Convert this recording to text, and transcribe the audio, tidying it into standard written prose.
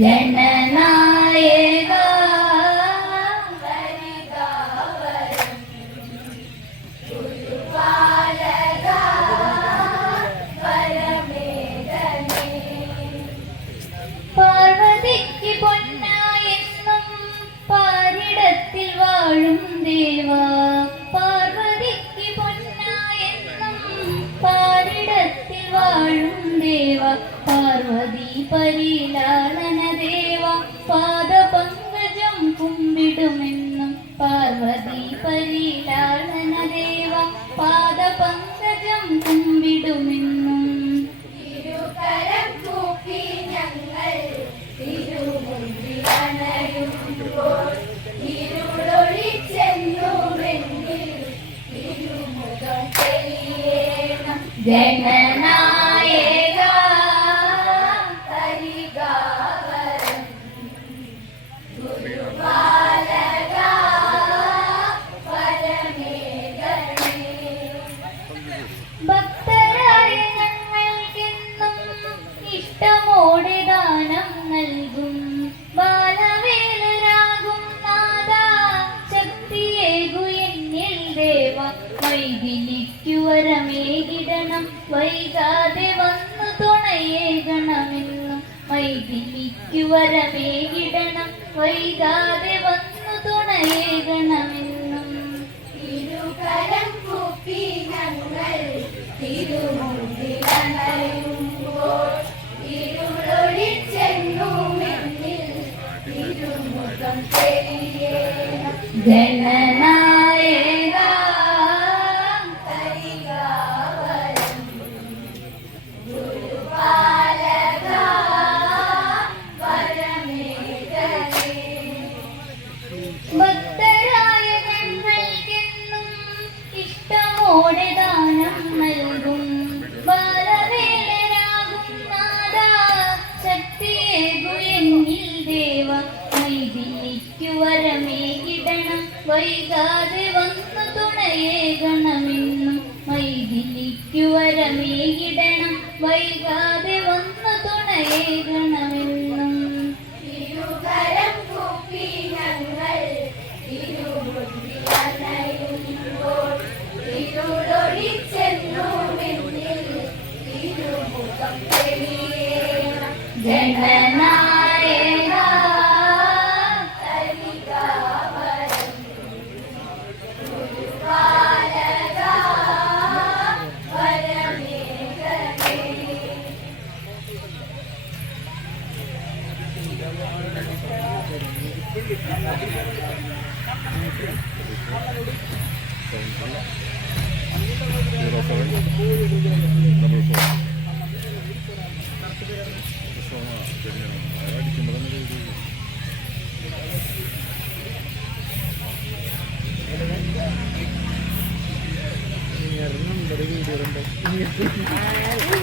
ജനനായക പാർവതിക്ക് പൊന്നായെന്നും പാരിടത്തിൽ വാഴും ദേവാ, പാർവതിക്ക് പൊന്നായെന്നും പാരിടത്തിൽ വാഴും ദേവാ, പാർവതി പരിലാളന ദേവാ, പാദപങ്കജം കുമ്പിടുമെന്നും പാർവതി പരിലാളന ദേവാ, പാദപങ്കജം കുമ്പിടുമെന്നും ജനനായക പരിഗാവരം ഗുരുപാലക പരമേഗണേ. ഭക്തരായ ഞങ്ങൾക്കെന്നും ഇഷ്ടമോടെ ദാനം നൽകും ബാലവേലരാകും നാദാ, ശക്തിയേകു എന്നിൽ ദേവ, വൈതിലിക്കു വരമേകിടണം, വൈകാതെ വന്നു തുണയേകണമെന്നും വൈതിലിക്കു വരമേകിടണം, വൈകാതെ വന്നു തുണയേകണമെന്നും ഇരുകരം കൂപ്പി ഞങ്ങൾ തിരുമുമ്പിലണയുമ്പോൾ ഇരുളൊളിച്ചെന്നുമെന്നിൽ തിരുമുഖം തെളിയേണം. ജനനായക പരിഗാവരം ഗുരുപാലക പരമേഗണേ. ഭക്തരായ ഞങ്ങൾക്കെന്നും ഇഷ്ടമോടെ ദാനം നൽകും ബാലവേലരാകും നാദാ, ശക്തിയേകു എന്നിൽ ദേവ, വൈതിലിക്കു വരമേകിടണം, വൈകാതെ വന്നു തുണയേകണമെന്നും വൈതിലിക്കു വരമേകിടണം, വൈകാതെ വന്നു തുണയേകണമെന്നും ഇരുകരം കൂപ്പി ഞങ്ങൾ തിരുമുമ്പിലണയുമ്പോൾ ഇരുളൊളിച്ചെന്നുമെന്നിൽ തിരുമുഖം തെളിയേണം. ജനനായക പരിഗാവരം ഗുരുപാലക പരമേഗണേ. വീഡിയോ